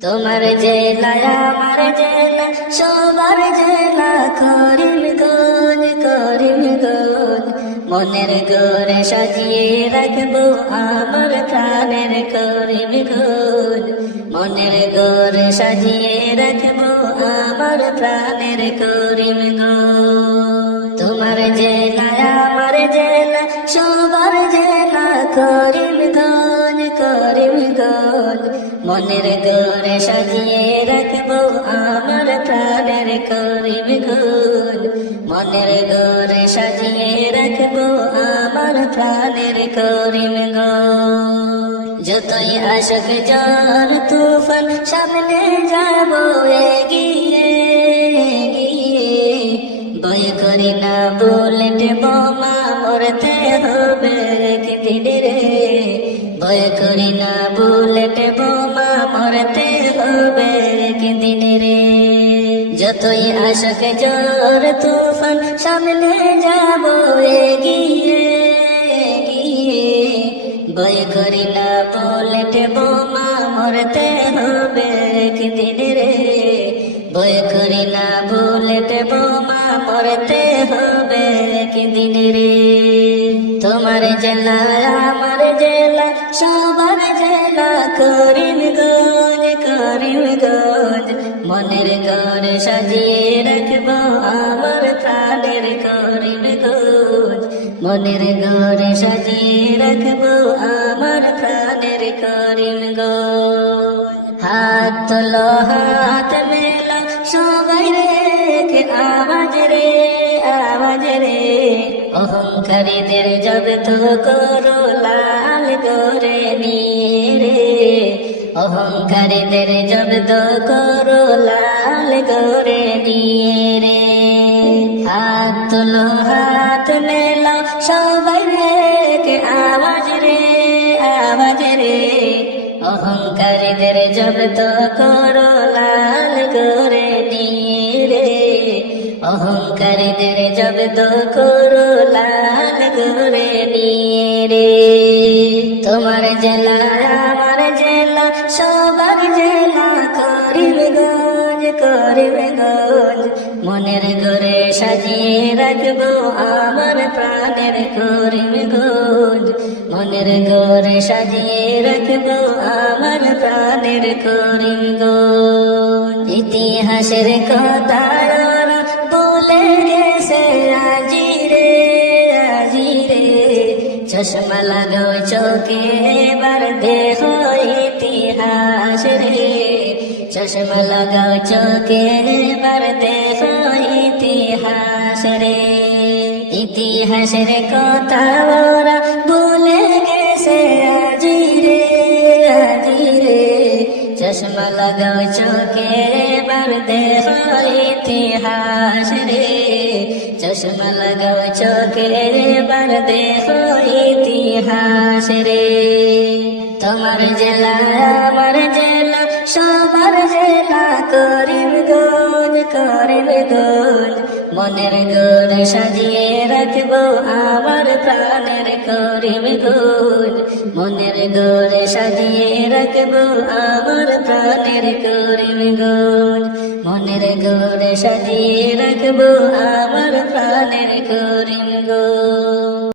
তোমার জেলা আমার জেলা সবার জেলা করিম গন করিম গন মনের গোরে সাজিয়ে রাখব আমার প্রাণের করিম গন মনের গোরে সাজিয়ে রাখব আমার প্রাণের করিম গন মনের গোরে সাজিয়ে রাখব আমার প্রাণের করিম গন মনের গোরে সাজিয়ে রাখব আমার প্রাণের করিম যতই আসক জ্বর তুফান সামনে যাব, এগিয়ে বই করি না বুলেট বোমা মরতে হবে রে ভয় করি না বুলেট বোমা মরতে হবে একদিন রে। যতই আসক জ্বর, তুফান সামনে যাব এগিয়ে ভয় করি না, বুলেট বোমা মরতে হবে একদিন রে। ভয় করি না, বুলেট বোমা মরতে হবে একদিন রে। তোমার জেলা আমার জেলা, সবার জেলা করিম গঞ্জ করিম গঞ্জ মনের ঘর সাজিয়ে রাখব আমার প্রাণের করিম গঞ্জ মনের ঘর সাজিয়ে রাখব আমার প্রাণের করিম গঞ্জ হাত তোলো, হাত মেলা, সবাই রেখে আওয়াজ রে আওয়াজ রে। অহংকারীদের জব তো করো, লাল করে অহংকারীদের জব তো করো, লাল করে নিয়ে রে। হাত তোলো, হাত মেলা, সবাই আওয়াজ রে আওয়াজ রে। অহংকারীদের জব্দ করো, লাল করে নিয়ে রে। অহংকারীদের জব্দ করো, লাল করে নিয়ে রে। তোমার জেলা করিবে জেলা করিব গঞ্জ, করিবে গঞ্জ। মনের ঘরে সাজিয়ে রাখব আমার প্রাণের করিবে গঞ্জ। মনের ঘরে সাজিয়ে রাখব আমার প্রাণের করিব গঞ্জ। ইতিহাসের কথা চশমা লাগাও চোখে, এবার দেখো ইতিহাস রে। চশমা লাগাও চোখে, এবার দেখো ইতিহাস রে। ইতিহাসের কথা ওরা বলে গেছে, আজি রে আজি রে। চশমা লাগাও চোখে, এবার দেখো ইতিহাস রে। চশমা লাগাও চোখে, এবার দেখো রে। তোমার জেলা, আমার জেলা, সবার জেলা, করিম গঞ্জ করিম গঞ্জ মনের গোর সাজিয়ে রাখব আমার প্রাণের করিম গঞ্জ মনের গোর সাজিয়ে রাখব আমার প্রাণের করিম গঞ্জ মনের গোর সাজিয়ে রাখব আমার প্রাণের করিম গঞ্জ